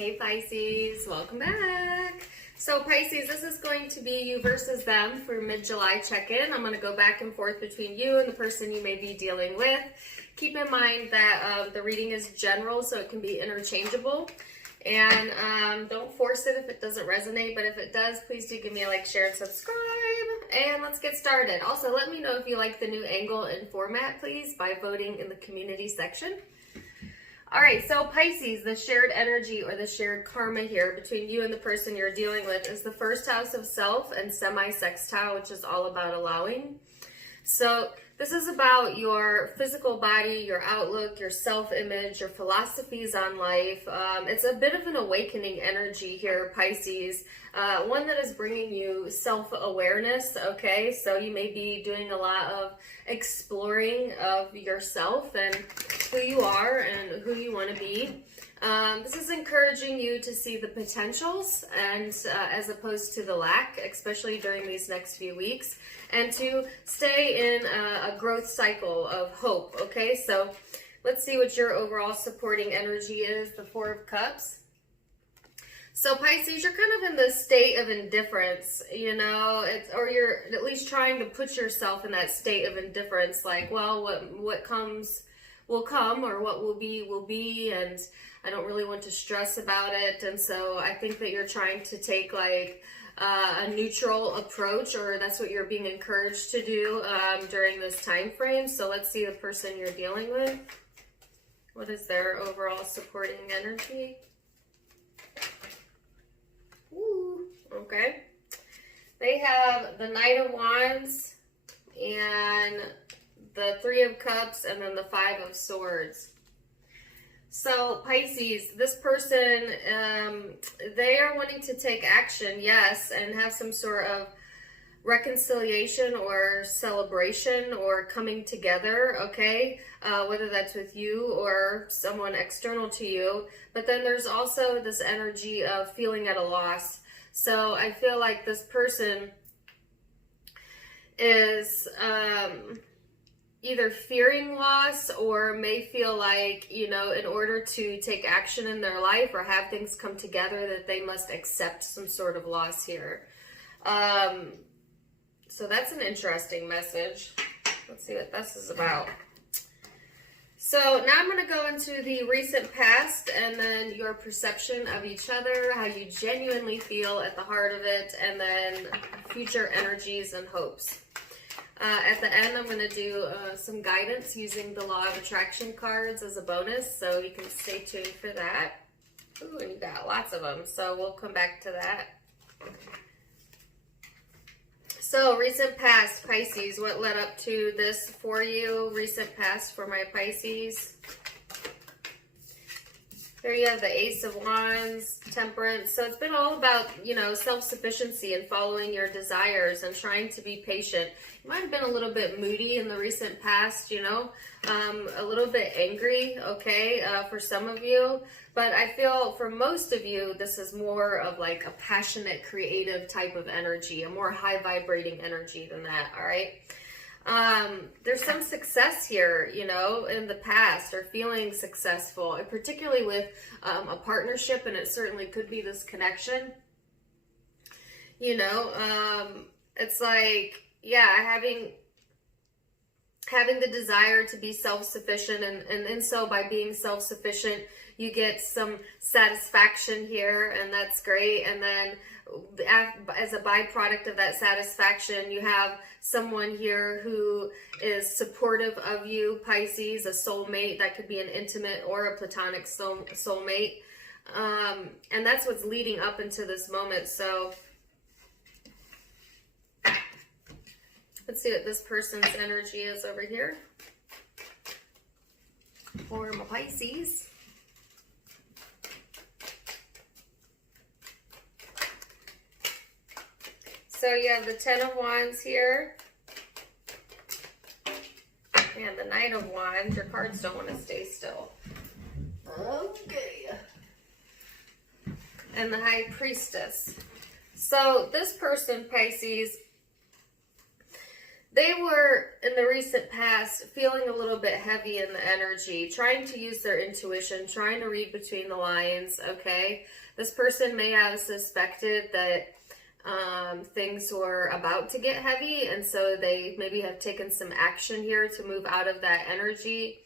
Hey Pisces, welcome back. So Pisces, this is going to be you versus them for mid-July check-in. I'm going to go back and forth between you and the person you may be dealing with. Keep in mind that the reading is general, so it can be interchangeable. And don't force it if it doesn't resonate, but if it does, please do give me a like, share, and subscribe. And let's get started. Also, let me know if you like the new angle and format, please, by voting in the community section. All right, so Pisces, the shared energy or the shared karma here between you and the person you're dealing with is the first house of self and semi-sextile, which is all about allowing. So this is about your physical body, your outlook, your self-image, your philosophies on life. It's a bit of an awakening energy here, Pisces, one that is bringing you self-awareness, okay? So you may be doing a lot of exploring of yourself and who you are and who you want to be. This is encouraging you to see the potentials and as opposed to the lack, especially during these next few weeks, and to stay in a growth cycle of hope, okay? So let's see what your overall supporting energy is, the Four of Cups. So Pisces, you're kind of in this state of indifference, you know, or you're at least trying to put yourself in that state of indifference, like, well, what comes will come, or what will be, and I don't really want to stress about it. And so I think that you're trying to take like a neutral approach, or that's what you're being encouraged to do during this time frame. So let's see the person you're dealing with. What is their overall supporting energy? Ooh, okay. They have the Knight of Wands and the Three of Cups and then the Five of Swords. So Pisces, this person, they are wanting to take action, yes, and have some sort of reconciliation or celebration or coming together, okay? Whether that's with you or someone external to you. But then there's also this energy of feeling at a loss. So I feel like this person is either fearing loss or may feel like, you know, in order to take action in their life or have things come together, that they must accept some sort of loss here. So that's an interesting message. Let's see what this is about. So now I'm going to go into the recent past and then your perception of each other, how you genuinely feel at the heart of it, and then future energies and hopes. At the end, I'm going to do some guidance using the Law of Attraction cards as a bonus, so you can stay tuned for that. Ooh, and you got lots of them, so we'll come back to that. So, recent past, Pisces, what led up to this for you? Recent past for my Pisces. Here you have the Ace of Wands, Temperance. So it's been all about, you know, self-sufficiency and following your desires and trying to be patient. You might have been a little bit moody in the recent past, you know, a little bit angry, okay, for some of you. But I feel for most of you, this is more of like a passionate, creative type of energy, a more high vibrating energy than that, all right? There's some success here, you know, in the past, or feeling successful, and particularly with a partnership, and it certainly could be this connection. You know, it's like, yeah, having the desire to be self-sufficient, and so by being self-sufficient, you get some satisfaction here, and that's great. And then as a byproduct of that satisfaction, you have someone here who is supportive of you, Pisces, a soulmate. That could be an intimate or a platonic soulmate. And that's what's leading up into this moment. So let's see what this person's energy is over here for my Pisces. So you have the Ten of Wands here, and the Knight of Wands. Your cards don't want to stay still. Okay. And the High Priestess. So this person, Pisces, They were, in the recent past, feeling a little bit heavy in the energy, trying to use their intuition, trying to read between the lines, okay? This person may have suspected that things were about to get heavy, and so they maybe have taken some action here to move out of that energy.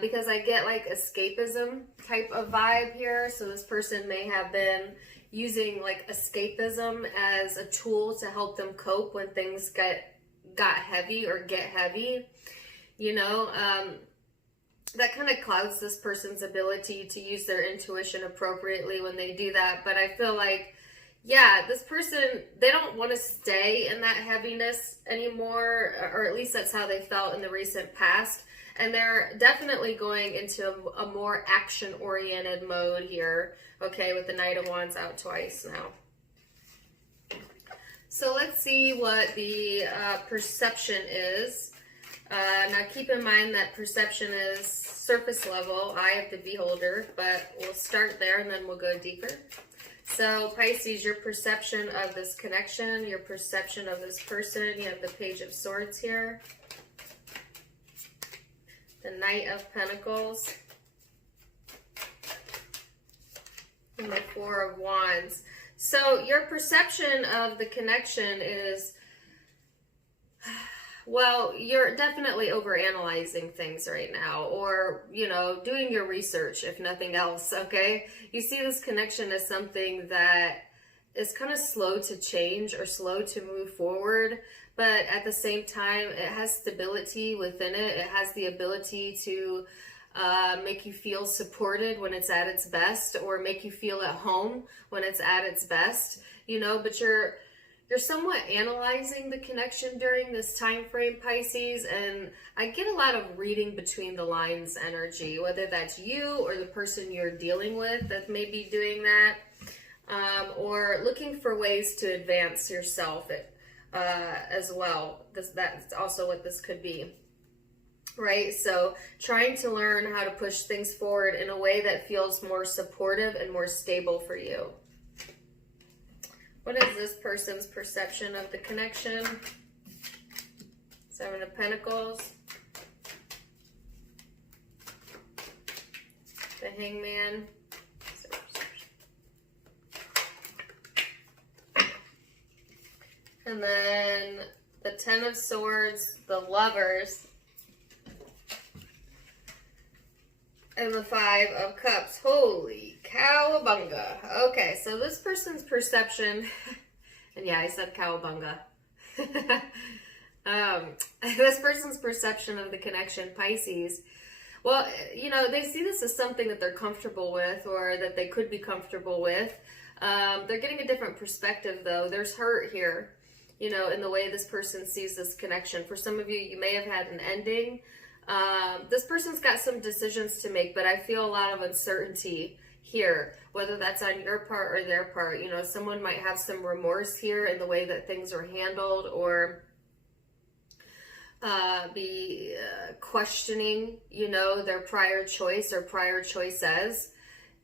Because I get like escapism type of vibe here. So this person may have been using like escapism as a tool to help them cope when things got heavy or get heavy. You know, that kind of clouds this person's ability to use their intuition appropriately when they do that. But I feel like, yeah, this person, they don't want to stay in that heaviness anymore, or at least that's how they felt in the recent past. And they're definitely going into a more action-oriented mode here, okay, with the Knight of Wands out twice now. So let's see what the perception is. Now keep in mind that perception is surface level, eye of the beholder, but we'll start there and then we'll go deeper. So Pisces, your perception of this connection, your perception of this person, you have the Page of Swords here. The Knight of Pentacles, and the Four of Wands. So your perception of the connection is, well, you're definitely overanalyzing things right now, or, you know, doing your research, if nothing else, okay? You see this connection as something that is kind of slow to change or slow to move forward, but at the same time, it has stability within it. It has the ability to make you feel supported when it's at its best, or make you feel at home when it's at its best, you know, but you're somewhat analyzing the connection during this time frame, Pisces, and I get a lot of reading between the lines energy, whether that's you or the person you're dealing with that may be doing that, or looking for ways to advance yourself as well. That's also what this could be, right? So trying to learn how to push things forward in a way that feels more supportive and more stable for you. What is this person's perception of the connection? Seven of Pentacles. The Hangman. And then the Ten of Swords, the Lovers, and the Five of Cups. Holy cowabunga. Okay, so this person's perception, and yeah, I said cowabunga. This person's perception of the connection, Pisces, well, you know, they see this as something that they're comfortable with, or that they could be comfortable with. They're getting a different perspective, though. There's hurt here, you know, in the way this person sees this connection. For some of you, you may have had an ending. This person's got some decisions to make, but I feel a lot of uncertainty here, whether that's on your part or their part. You know, someone might have some remorse here in the way that things were handled, or be questioning, you know, their prior choice or prior choices.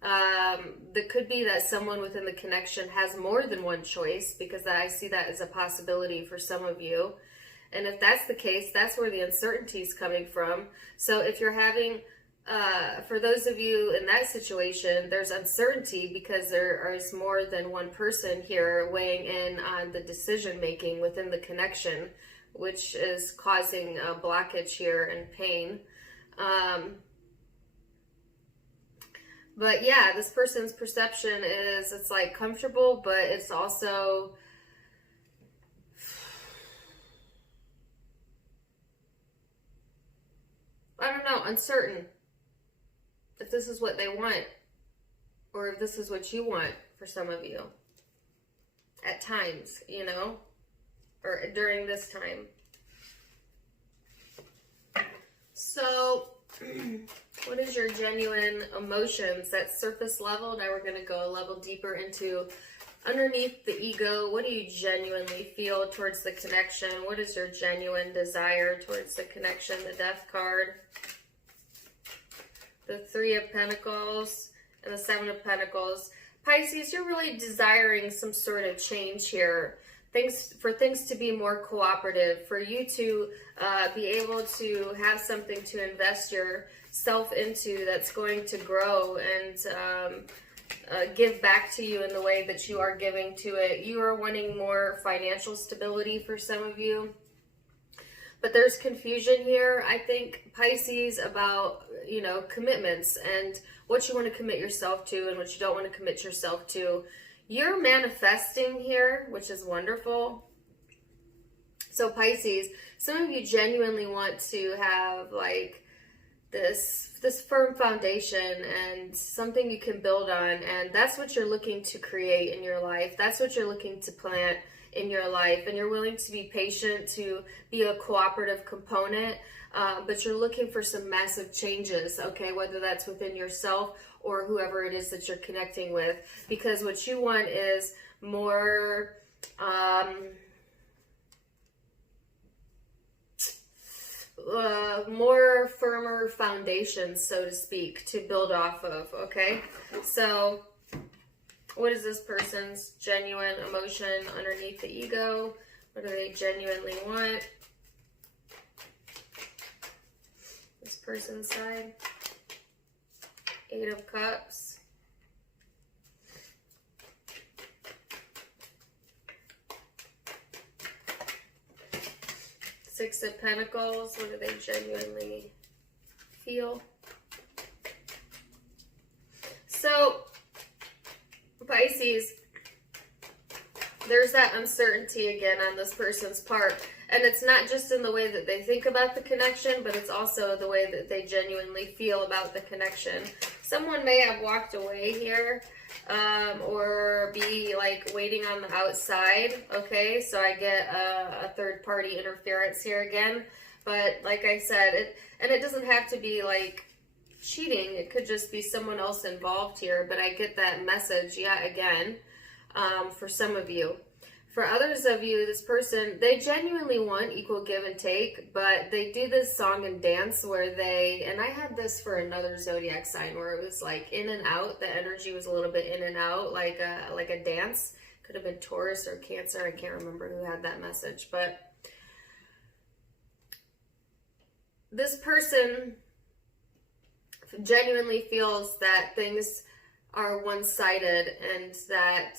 That could be that someone within the connection has more than one choice, because I see that as a possibility for some of you. And if that's the case, that's where the uncertainty is coming from. So if you're having, for those of you in that situation, there's uncertainty because there is more than one person here weighing in on the decision making within the connection, which is causing a blockage here and pain. But yeah, this person's perception is, it's like comfortable, but it's also, I don't know, uncertain if this is what they want, or if this is what you want for some of you at times, you know, or during this time. So what is your genuine emotions? That's surface level. Now we're going to go a level deeper into underneath the ego. What do you genuinely feel towards the connection? What is your genuine desire towards the connection? The Death card, the Three of Pentacles, and the Seven of Pentacles. Pisces, you're really desiring some sort of change here. things to be more cooperative, for you to be able to have something to invest yourself into that's going to grow and give back to you in the way that you are giving to it. You are wanting more financial stability for some of you. But there's confusion here, I think, Pisces, about, commitments and what you want to commit yourself to and what you don't want to commit yourself to. You're manifesting here, which is wonderful. So Pisces, some of you genuinely want to have like this firm foundation and something you can build on, and that's what you're looking to create in your life. That's what you're looking to plant in your life, and you're willing to be patient, to be a cooperative component, but you're looking for some massive changes, okay, whether that's within yourself or whoever it is that you're connecting with, because what you want is more more firmer foundations, so to speak, to build off of, okay? So what is this person's genuine emotion underneath the ego? What do they genuinely want? This person's side. 8 of Cups. Six of Pentacles. What do they genuinely feel? So, Pisces, there's that uncertainty again on this person's part. And it's not just in the way that they think about the connection, but it's also the way that they genuinely feel about the connection. Someone may have walked away here, or be like waiting on the outside, okay? So I get a third party interference here again. But like I said, it doesn't have to be like cheating. It could just be someone else involved here, but I get that message yet again, for some of you. For others of you, this person, they genuinely want equal give and take, but they do this song and dance where and I had this for another zodiac sign where it was like in and out. The energy was a little bit in and out, like a dance. Could have been Taurus or Cancer. I can't remember who had that message, but this person genuinely feels that things are one-sided and that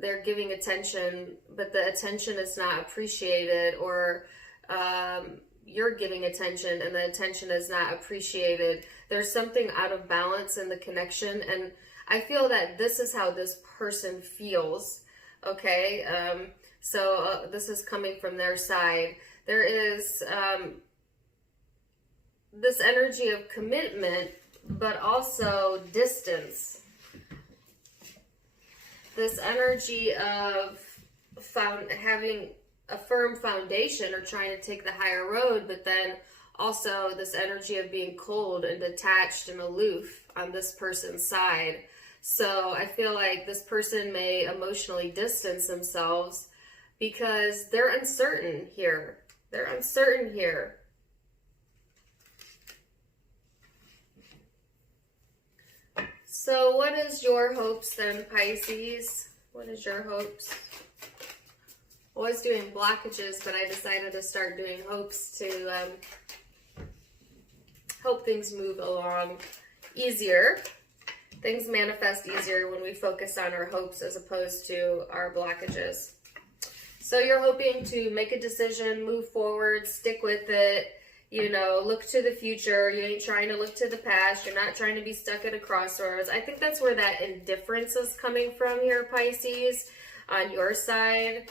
they're giving attention, but the attention is not appreciated, or you're giving attention and the attention is not appreciated. There's something out of balance in the connection, and I feel that this is how this person feels, okay? So this is coming from their side. There is this energy of commitment, but also distance. This energy of having a firm foundation or trying to take the higher road, but then also this energy of being cold and detached and aloof on this person's side. So I feel like this person may emotionally distance themselves because they're uncertain here. They're uncertain here. So what is your hopes then, Pisces? What is your hopes? I was doing blockages, but I decided to start doing hopes to help things move along easier. Things manifest easier when we focus on our hopes as opposed to our blockages. So you're hoping to make a decision, move forward, stick with it. Look to the future. You ain't trying to look to the past. You're not trying to be stuck at a crossroads. I think that's where that indifference is coming from here, Pisces, on your side.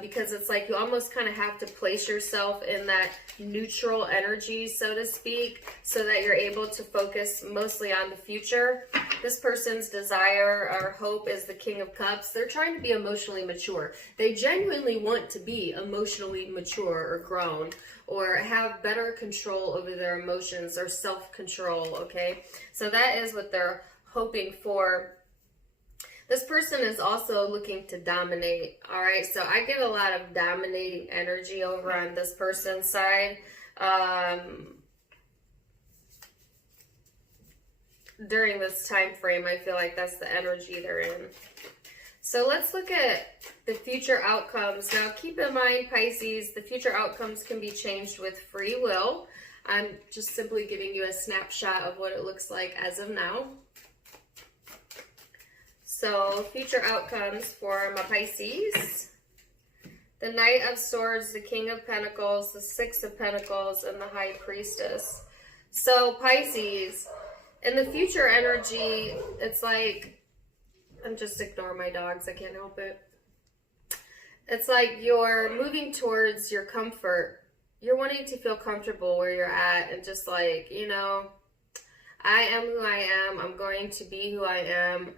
Because it's like you almost kind of have to place yourself in that neutral energy, so to speak, so that you're able to focus mostly on the future. This person's desire or hope is the King of Cups. They're trying to be emotionally mature. They genuinely want to be emotionally mature or grown, or have better control over their emotions or self-control, okay? So that is what they're hoping for. This person is also looking to dominate, all right? So I get a lot of dominating energy over on this person's side. During this time frame, I feel like that's the energy they're in. So let's look at the future outcomes. Now, keep in mind, Pisces, the future outcomes can be changed with free will. I'm just simply giving you a snapshot of what it looks like as of now. So, future outcomes for my Pisces. The Knight of Swords, the King of Pentacles, the Six of Pentacles, and the High Priestess. So, Pisces, in the future energy, it's like, I'm just ignoring my dogs, I can't help it. It's like you're moving towards your comfort. You're wanting to feel comfortable where you're at and just like, you know, I am who I am. I'm going to be who I am.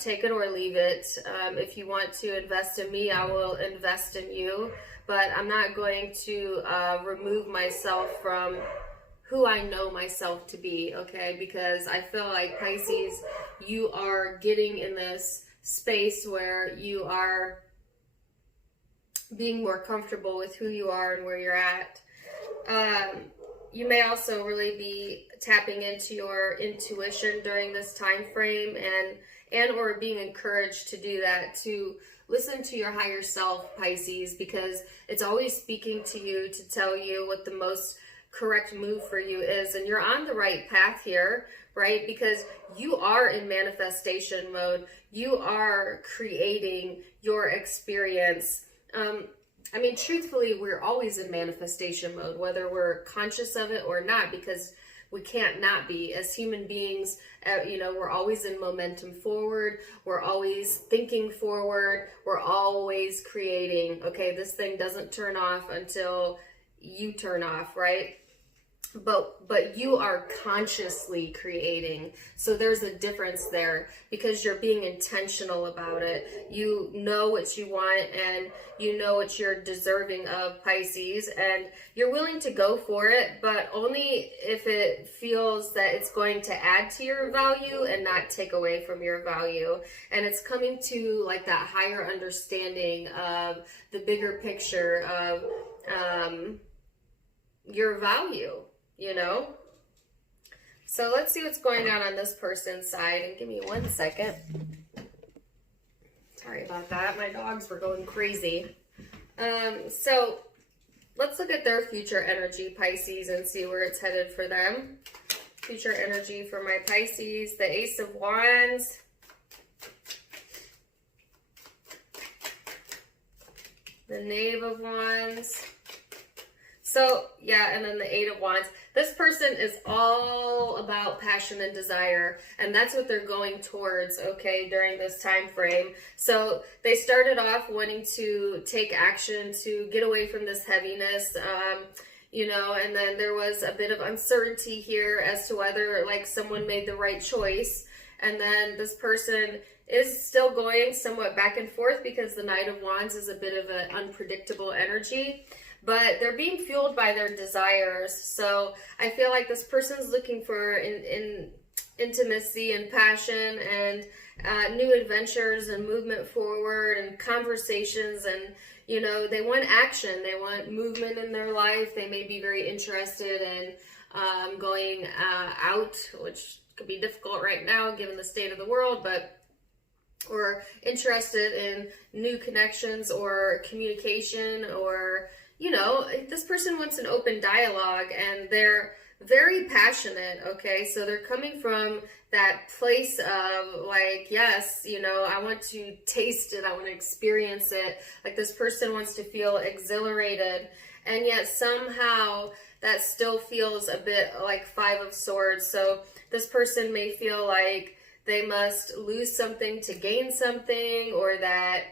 Take it or leave it. If you want to invest in me, I will invest in you. But I'm not going to remove myself from who I know myself to be, okay? Because I feel like, Pisces, you are getting in this space where you are being more comfortable with who you are and where you're at. You may also really be tapping into your intuition during this time frame and or being encouraged to do that, to listen to your higher self, Pisces, because it's always speaking to you to tell you what the most correct move for you is. And you're on the right path here, right? Because you are in manifestation mode. You are creating your experience. I mean, truthfully, we're always in manifestation mode, whether we're conscious of it or not, because we can't not be. As human beings, you know, we're always in momentum forward. We're always thinking forward. We're always creating. Okay, this thing doesn't turn off until you turn off, right? But you are consciously creating. So there's a difference there because you're being intentional about it. You know what you want and you know what you're deserving of, Pisces, and you're willing to go for it, but only if it feels that it's going to add to your value and not take away from your value. And it's coming to like that higher understanding of the bigger picture of your value. You know? So let's see what's going on this person's side. And give me 1 second. Sorry about that. My dogs were going crazy. So let's look at their future energy, Pisces, and see where it's headed for them. Future energy for my Pisces. The Ace of Wands. The Knave of Wands. So, yeah, and then the Eight of Wands. This person is all about passion and desire, and that's what they're going towards, okay, during this time frame. So they started off wanting to take action to get away from this heaviness, you know, and then there was a bit of uncertainty here as to whether, like, someone made the right choice. And then this person is still going somewhat back and forth because the Knight of Wands is a bit of an unpredictable energy. But they're being fueled by their desires. So I feel like this person's looking for intimacy and passion and new adventures and movement forward and conversations. And, you know, they want action. They want movement in their life. They may be very interested in going out, which could be difficult right now given the state of the world, or interested in new connections or communication, or, you know, this person wants an open dialogue and they're very passionate, okay? So they're coming from that place of like, yes, you know, I want to taste it, I want to experience it. Like this person wants to feel exhilarated, and yet somehow that still feels a bit like Five of Swords. So this person may feel like they must lose something to gain something, or that,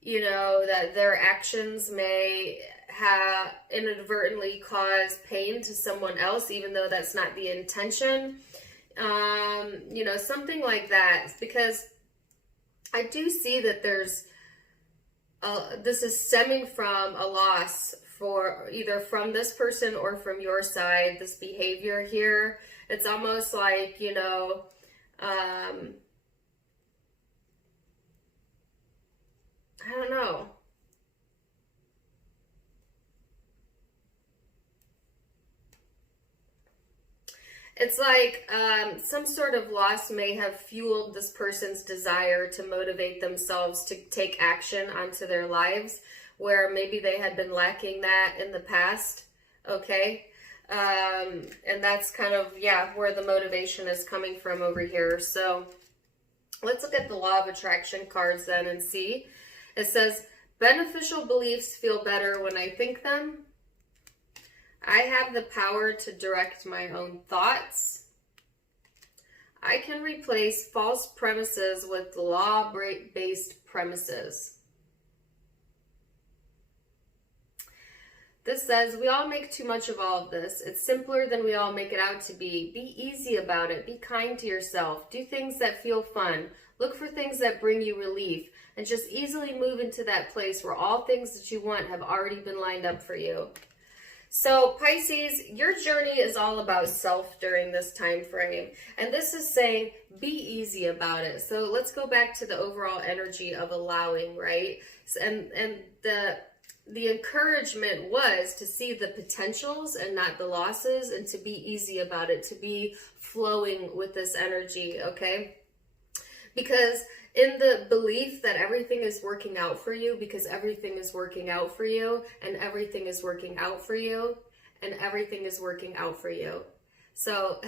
you know, that their actions may have inadvertently cause pain to someone else, even though that's not the intention. You know, something like that, because I do see that there's this is stemming from a loss for either from this person or from your side, this behavior here. It's almost like, you know, I don't know. It's like some sort of loss may have fueled this person's desire to motivate themselves to take action onto their lives, where maybe they had been lacking that in the past, okay? And that's kind of, yeah, where the motivation is coming from over here. So let's look at the law of attraction cards then and see. It says, beneficial beliefs feel better when I think them. I have the power to direct my own thoughts. I can replace false premises with law-based premises. This says, we all make too much of all of this. It's simpler than we all make it out to be. Be easy about it. Be kind to yourself. Do things that feel fun. Look for things that bring you relief. And just easily move into that place where all things that you want have already been lined up for you. So Pisces, your journey is all about self during this time frame. And this is saying, be easy about it. So let's go back to the overall energy of allowing, right? And the encouragement was to see the potentials and not the losses, and to be easy about it, to be flowing with this energy, okay? Because in the belief that everything is working out for you, because everything is working out for you, and everything is working out for you, and everything is working out for you. So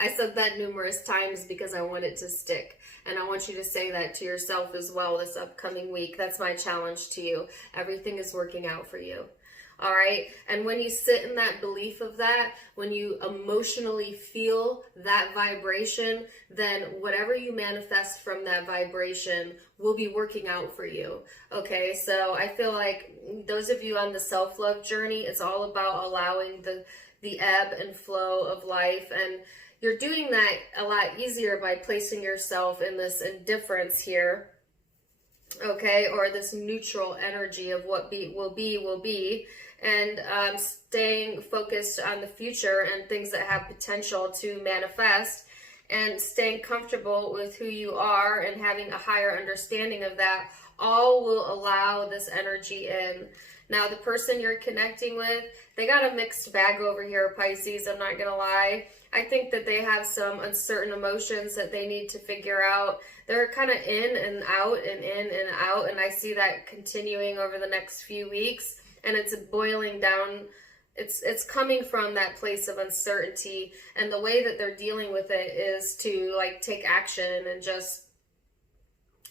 I said that numerous times because I want it to stick. And I want you to say that to yourself as well this upcoming week. That's my challenge to you. Everything is working out for you. All right. And when you sit in that belief of that, when you emotionally feel that vibration, then whatever you manifest from that vibration will be working out for you. Okay. So I feel like those of you on the self-love journey, it's all about allowing the ebb and flow of life. And you're doing that a lot easier by placing yourself in this indifference here. Okay. Or this neutral energy of what will be. And staying focused on the future and things that have potential to manifest, and staying comfortable with who you are and having a higher understanding of that, all will allow this energy in. Now, the person you're connecting with, they got a mixed bag over here, Pisces, I'm not gonna lie. I think that they have some uncertain emotions that they need to figure out. They're kind of in and out and in and out, and I see that continuing over the next few weeks. And it's boiling down, it's coming from that place of uncertainty. And the way that they're dealing with it is to like take action and just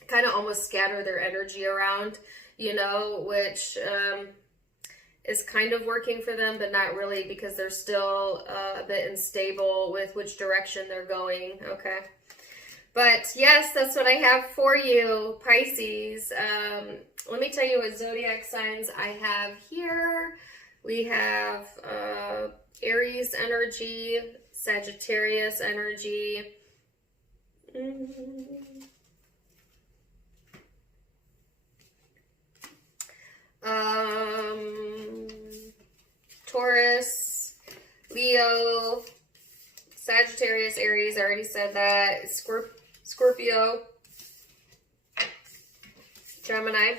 kind of almost scatter their energy around, you know, which is kind of working for them, but not really, because they're still a bit unstable with which direction they're going, okay? But yes, that's what I have for you, Pisces. Let me tell you what zodiac signs I have here. We have Aries energy, Sagittarius energy, Taurus, Leo, Sagittarius, Aries, I already said that, Scorpio, Gemini,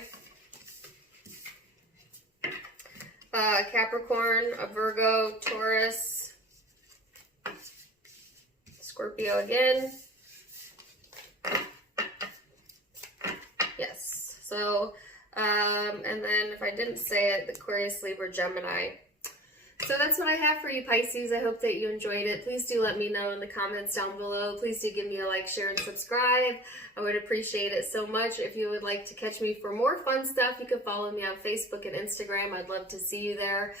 Capricorn, Virgo, Taurus, Scorpio again. Yes. So, and then if I didn't say it, Aquarius, Libra, Gemini. So that's what I have for you, Pisces. I hope that you enjoyed it. Please do let me know in the comments down below. Please do give me a like, share, and subscribe. I would appreciate it so much. If you would like to catch me for more fun stuff, you can follow me on Facebook and Instagram. I'd love to see you there.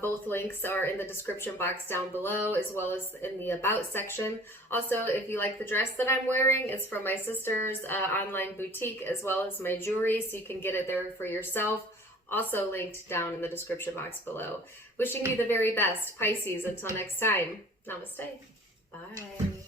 Both links are in the description box down below, as well as in the About section. Also, if you like the dress that I'm wearing, it's from my sister's online boutique, as well as my jewelry, so you can get it there for yourself. Also linked down in the description box below. Wishing you the very best, Pisces. Until next time, namaste. Bye.